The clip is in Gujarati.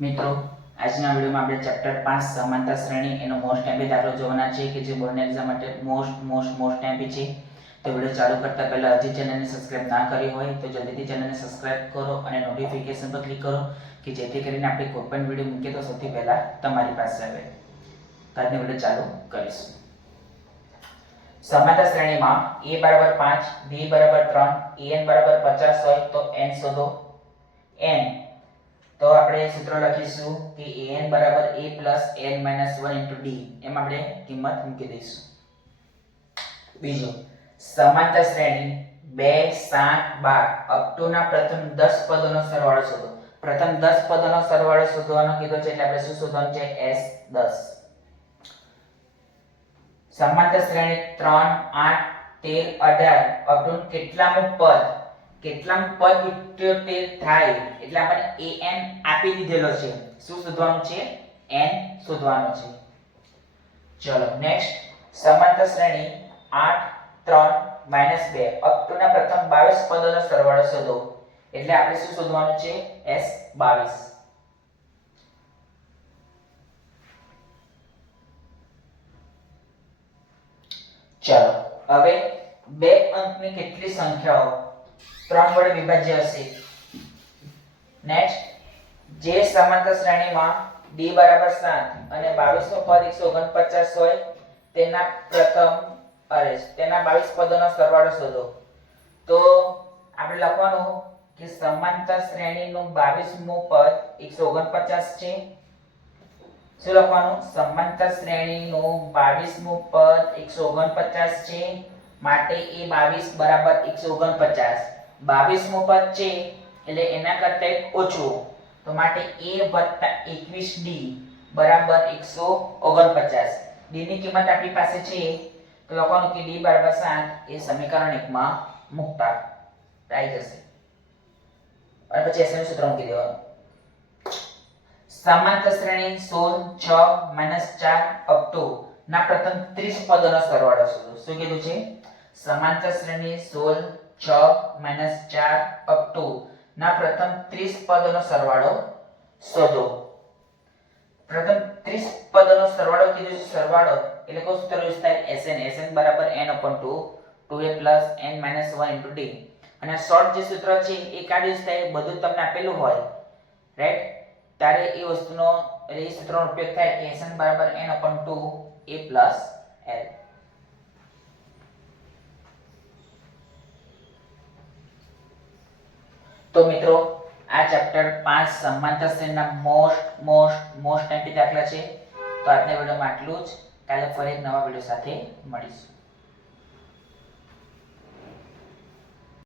મિત્રો આજના વિડિયોમાં આપણે ચેપ્ટર 5 સમાનતા શ્રેણી એનો મોસ્ટ એમ્પી દાખલો જોવાના છે કે જે બોર્ડ એક્ઝામ માટે મોસ્ટ એમ્પી છે. તો વિડિયો ચાલુ કરતા પહેલા હજી ચેનલને સબસ્ક્રાઇબ ના કરી હોય તો જલ્દીથી ચેનલને સબસ્ક્રાઇબ કરો અને નોટિફિકેશન પર ક્લિક કરો કે જેથી કરીને આપણે કોઈ પણ વિડિયો મૂકીએ તો સૌથી પહેલા તમારી પાસે આવે. તો આજનો વિડિયો ચાલુ કરીશું. સમાનતા શ્રેણીમાં a બરાબર 5 b બરાબર 3 an બરાબર 50 હોય તો n શોધો. n તો આપણે સૂત્ર લખીશું કે an બરાબર a n - 1 d એમ આપણે કિંમત મૂકી દઈશું. બીજું સમાનતા શ્રેણી 2 7 12 અપ ટુ ના પ્રથમ 10 પદોનો સરવાળો શોધો. પ્રથમ 10 પદોનો સરવાળો શોધવાનો કીધો છે એટલે આપણે શું શોધવાનું છે s10. સમાનતા શ્રેણી 3 8 13 18 અપ ટુ કેટલામું પદ 78 થાય એટલે આપણે an આપી દીધેલો છે. શું શોધવાનું છે? n શોધવાનું છે. ચલો નેક્સ્ટ સમાનતા શ્રેણી 8 3 -2 અપ ટુ ના પ્રથમ 22 પદોનો સરવાળો શોધો એટલે આપણે શું શોધવાનું છે s22. ચલો હવે બે અંકની કેટલી સંખ્યાઓ 3 વડે વિભાજ્ય હશે. નેક્સ્ટ જે સમાનતા શ્રેણીમાં d બરાબર 7 અને 22 નો પદ 149 હોય તેના 22 પદોનો સરવાળો શોધો. તો આપણે લખવાનું કે સમાનતા શ્રેણીનું 22મું પદ 149 છે. શું લખવાનું? સમાનતા શ્રેણીનું 22મું પદ 149 છે માટે એ 22 બરાબર 149. 22મું પદ છે એટલે એના કરતા એક ઓછું તો માટે a + 21d બરાબર 149. d ની કિંમત આપણી પાસે છે તો લખવાનું કે d બરાબર 7 એ સમીકરણ 1 માં મૂકતા આવી જશે અને પછી s નું સૂત્ર મૂકી દેવાનું. સમાનતા શ્રેણી 16 6 -4 અપ ટુ ના પ્રથમ 30 પદોનો સરવાળો શોધો. શું કીધું છે? સમાનતા શ્રેણી 16 6 -4 અપ ટુ ના પ્રથમ 30 પદોનો સરવાળો શોધો. પ્રથમ 30 પદોનો સરવાળો કીધું છે. સરવાળો એટલે કોઈ સૂત્ર યુઝ થાય sn બરાબર n/2 2a + n - 1 d અને શોર્ટ જે સૂત્ર છે એ કાઢી યુઝ થાય બધું તમને આપેલું હોય રાઈટ ત્યારે એ વસ્તુનો એટલે એ સૂત્રનો ઉપયોગ થાય કે sn બરાબર n/2 a + l. તો મિત્રો આ ચેપ્ટર 5 સમાનતા શ્રેણીના મોસ્ટ એમ્પી દાખલા છે. તો આજના વિડિયોમાં આટલું જ. કાલે ફરી એક નવા વિડિયો સાથે મળીશું.